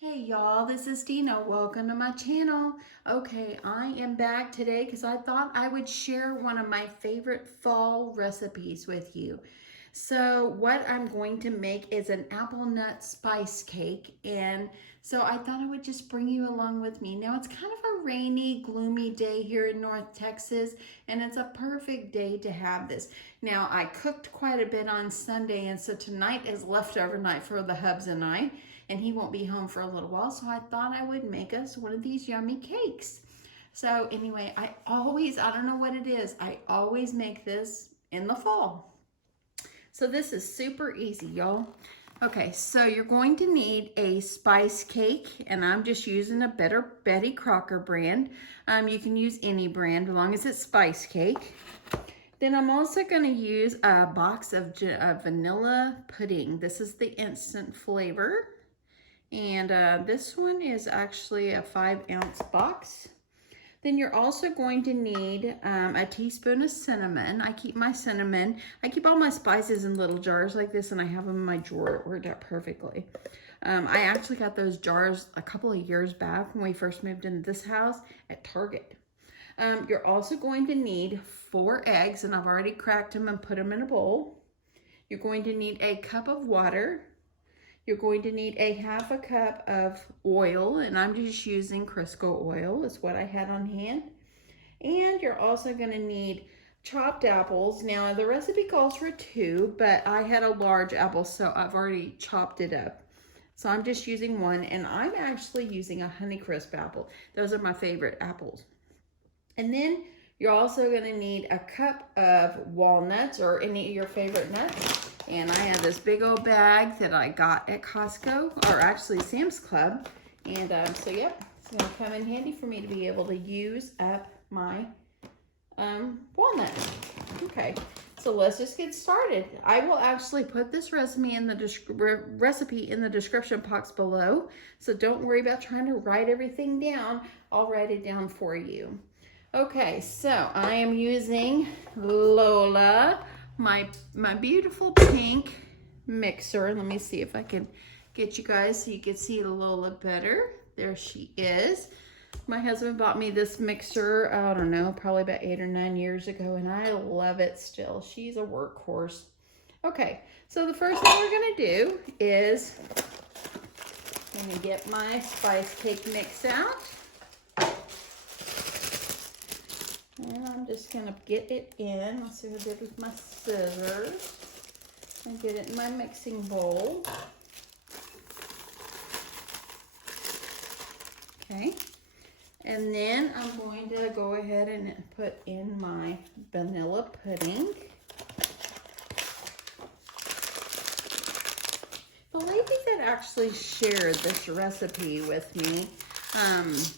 Hey y'all, this is Dina. Welcome to my channel. Okay, I am back today because I thought I would share one of my favorite fall recipes with you. So what I'm going to make is an apple nut spice cake, and so I thought I would just bring you along with me. Now it's kind of a rainy, gloomy day here in North Texas, and it's a perfect day to have this. Now I cooked quite a bit on Sunday, and so tonight is leftover night for the hubs and I, and he won't be home for a little while, so I thought I would make us one of these yummy cakes. So anyway, I don't know what it is, I always make this in the fall. So this is super easy, y'all. Okay, so you're going to need a spice cake, and I'm just using a Better Betty Crocker brand. You can use any brand as long as it's spice cake. Then I'm also going to use a box of vanilla pudding. This is the instant flavor. And this one is actually a 5-ounce box. Then you're also going to need a teaspoon of cinnamon. I keep all my spices in little jars like this, and I have them in my drawer. It worked out perfectly. I actually got those jars a couple of years back when we first moved into this house at Target. You're also going to need 4 eggs, and I've already cracked them and put them in a bowl. You're going to need a cup of water. You're going to need a 1/2 cup of oil, and I'm just using Crisco oil. Is what I had on hand. And you're also going to need chopped apples. Now, the recipe calls for 2, but I had a large apple, so I've already chopped it up. So I'm just using 1, and I'm actually using a Honeycrisp apple. Those are my favorite apples. And then you're also going to need a cup of walnuts or any of your favorite nuts. And I have this big old bag that I got at Costco, or actually Sam's Club. And so yep, it's going to come in handy for me to be able to use up my walnuts. Okay, so let's just get started. I will actually put this recipe in the description box below. So don't worry about trying to write everything down. I'll write it down for you. Okay, so I am using Lola, my beautiful pink mixer. Let me see if I can get you guys so you can see Lola better. There she is. My husband bought me this mixer, I don't know, probably about 8 or 9 years ago, and I love it still. She's a workhorse. Okay, so the first thing we're gonna do is I'm gonna get my spice cake mix out. And I'm just going to get it in. Let's see what I did with my scissors. And get it in my mixing bowl. Okay. And then I'm going to go ahead and put in my vanilla pudding. The lady that actually shared this recipe with me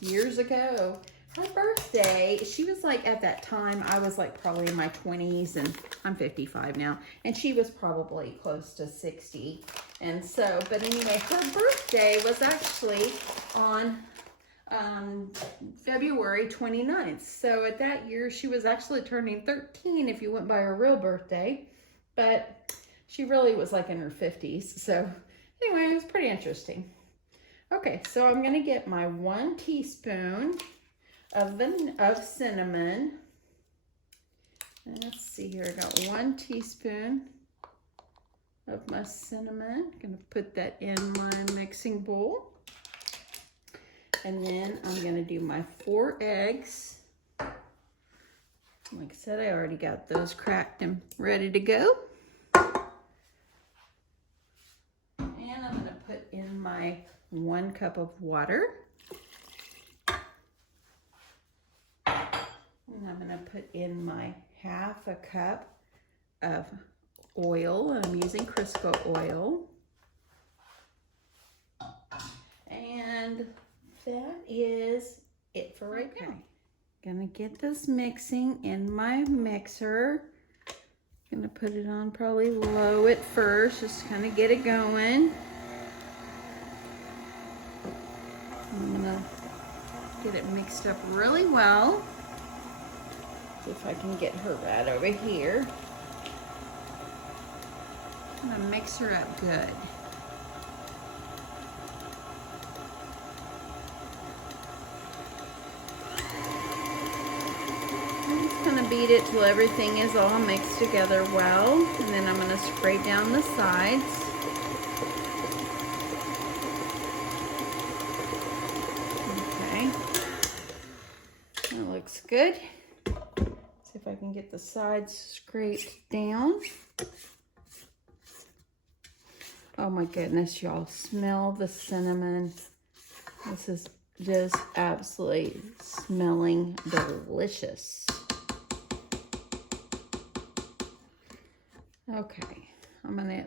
years ago, her birthday, she was like, at that time, I was like probably in my 20s, and I'm 55 now, and she was probably close to 60. And so, but anyway, her birthday was actually on February 29th. So at that year, she was actually turning 13 if you went by her real birthday, but she really was like in her 50s. So anyway, it was pretty interesting. Okay, so I'm gonna get my 1 teaspoon of cinnamon. And let's see here, I got 1 teaspoon of my cinnamon. I'm gonna put that in my mixing bowl. And then I'm gonna do my 4 eggs. Like I said, I already got those cracked and ready to go. And I'm gonna put in my 1 cup of water. And I'm going to put in my 1/2 cup of oil, and I'm using Crisco oil. And that is it for right now. Gonna get this mixing in my mixer. Gonna put it on probably low at first, just to kind of get it going. I'm gonna get it mixed up really well. See if I can get her right over here. I'm gonna mix her up good. to beat it till everything is all mixed together well. And then I'm going to spray down the sides. Okay. That looks good. See if I can get the sides scraped down. Oh my goodness, y'all. Smell the cinnamon. This is just absolutely smelling delicious. Okay, I'm gonna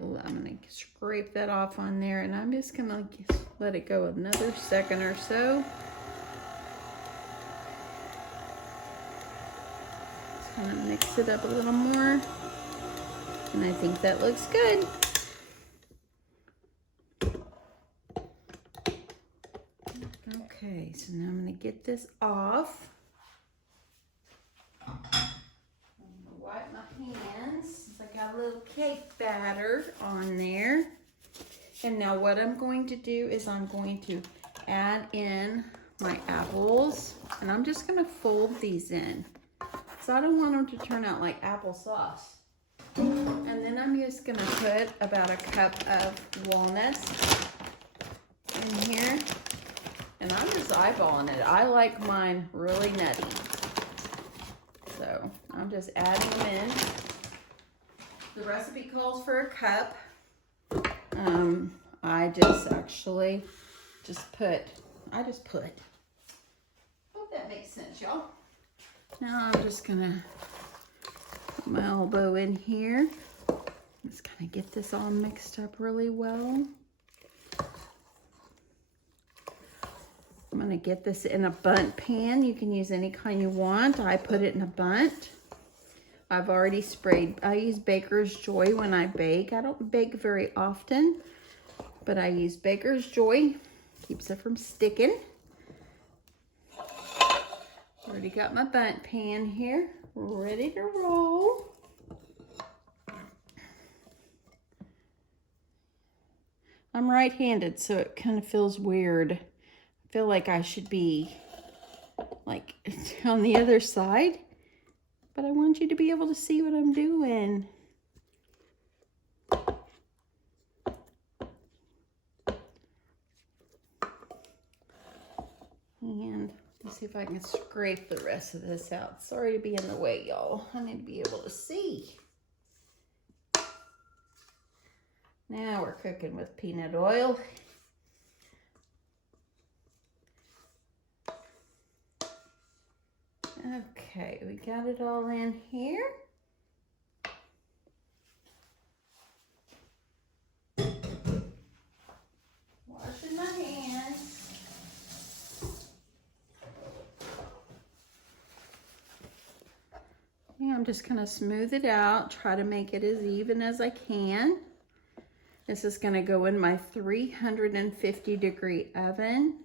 scrape that off on there, and I'm just gonna let it go another second or so. Just kind of mix it up a little more, and I think that looks good. Okay, so now I'm gonna get this off. Wipe my hands. I got a little cake batter on there. And now what I'm going to do is I'm going to add in my apples. And I'm just going to fold these in. So I don't want them to turn out like applesauce. And then I'm just going to put about a cup of walnuts in here. And I'm just eyeballing it. I like mine really nutty. So I'm just adding them in. The recipe calls for a cup. I just put. Hope that makes sense, y'all. Now I'm just gonna put my elbow in here. Just kind of get this all mixed up really well. I'm gonna get this in a bundt pan. You can use any kind you want. I put it in a bundt. I've already sprayed. I use Baker's Joy when I bake. I don't bake very often, but I use Baker's Joy. Keeps it from sticking. Already got my bundt pan here, ready to roll. I'm right-handed, so it kind of feels weird. I feel like I should be like on the other side, but I want you to be able to see what I'm doing. And let's see if I can scrape the rest of this out. Sorry to be in the way, y'all. I need to be able to see. Now we're cooking with peanut oil. Okay, we got it all in here. Washing my hands. Yeah, I'm just gonna smooth it out, try to make it as even as I can. This is gonna go in my 350-degree oven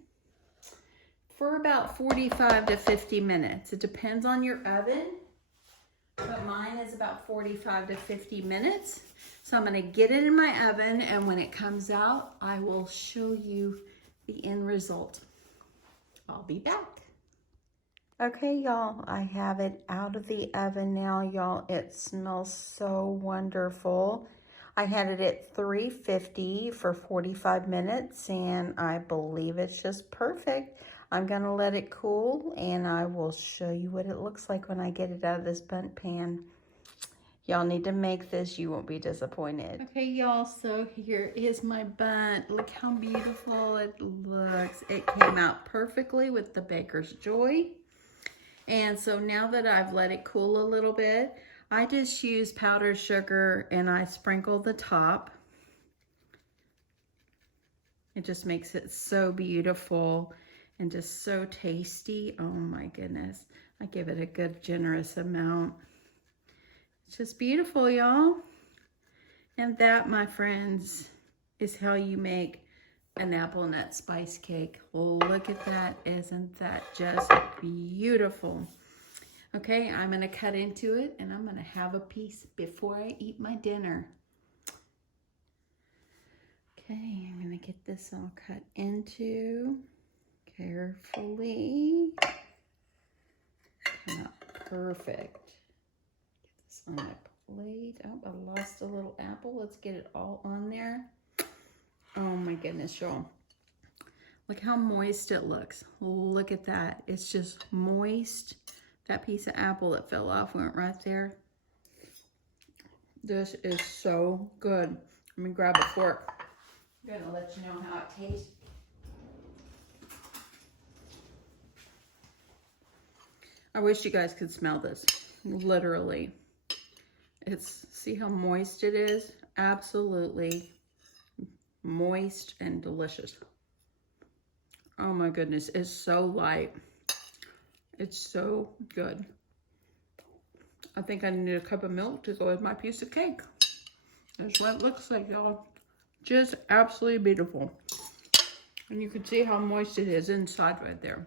for about 45 to 50 minutes. It depends on your oven, but mine is about 45 to 50 minutes. So I'm gonna get it in my oven, and when it comes out, I will show you the end result. I'll be back. Okay, y'all, I have it out of the oven now, y'all. It smells so wonderful. I had it at 350 for 45 minutes, and I believe it's just perfect. I'm gonna let it cool, and I will show you what it looks like when I get it out of this bundt pan. Y'all need to make this. You won't be disappointed. Okay, y'all, so here is my bundt. Look how beautiful it looks. It came out perfectly with the Baker's Joy. And so now that I've let it cool a little bit, I just use powdered sugar and I sprinkle the top. It just makes it so beautiful and just so tasty. Oh my goodness. I give it a good generous amount. It's just beautiful, y'all. And that, my friends, is how you make an apple nut spice cake. Look at that. Isn't that just beautiful? Okay, I'm gonna cut into it, and I'm gonna have a piece before I eat my dinner. Okay, I'm gonna get this all cut into carefully. Came out perfect. on my plate. Oh, I lost a little apple. Let's get it all on there. Oh my goodness, y'all. Look how moist it looks. Look at that. It's just moist. That piece of apple that fell off went right there. This is so good. Let me grab a fork. I'm gonna let you know how it tastes. I wish you guys could smell this. Literally. See how moist it is? Absolutely moist and delicious. Oh my goodness, it's so light. It's so good. I think I need a cup of milk to go with my piece of cake. That's what it looks like, y'all. Just absolutely beautiful. And you can see how moist it is inside right there.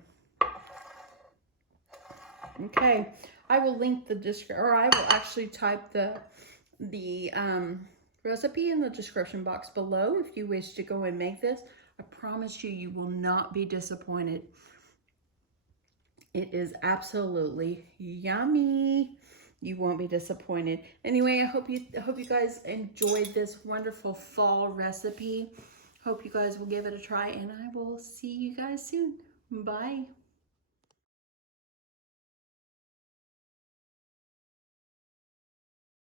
Okay, I will link the description, or I will actually type the recipe in the description box below if you wish to go and make this. I promise you, you will not be disappointed. It is absolutely yummy. You won't be disappointed. Anyway, I hope you guys enjoyed this wonderful fall recipe. Hope you guys will give it a try, and I will see you guys soon. Bye.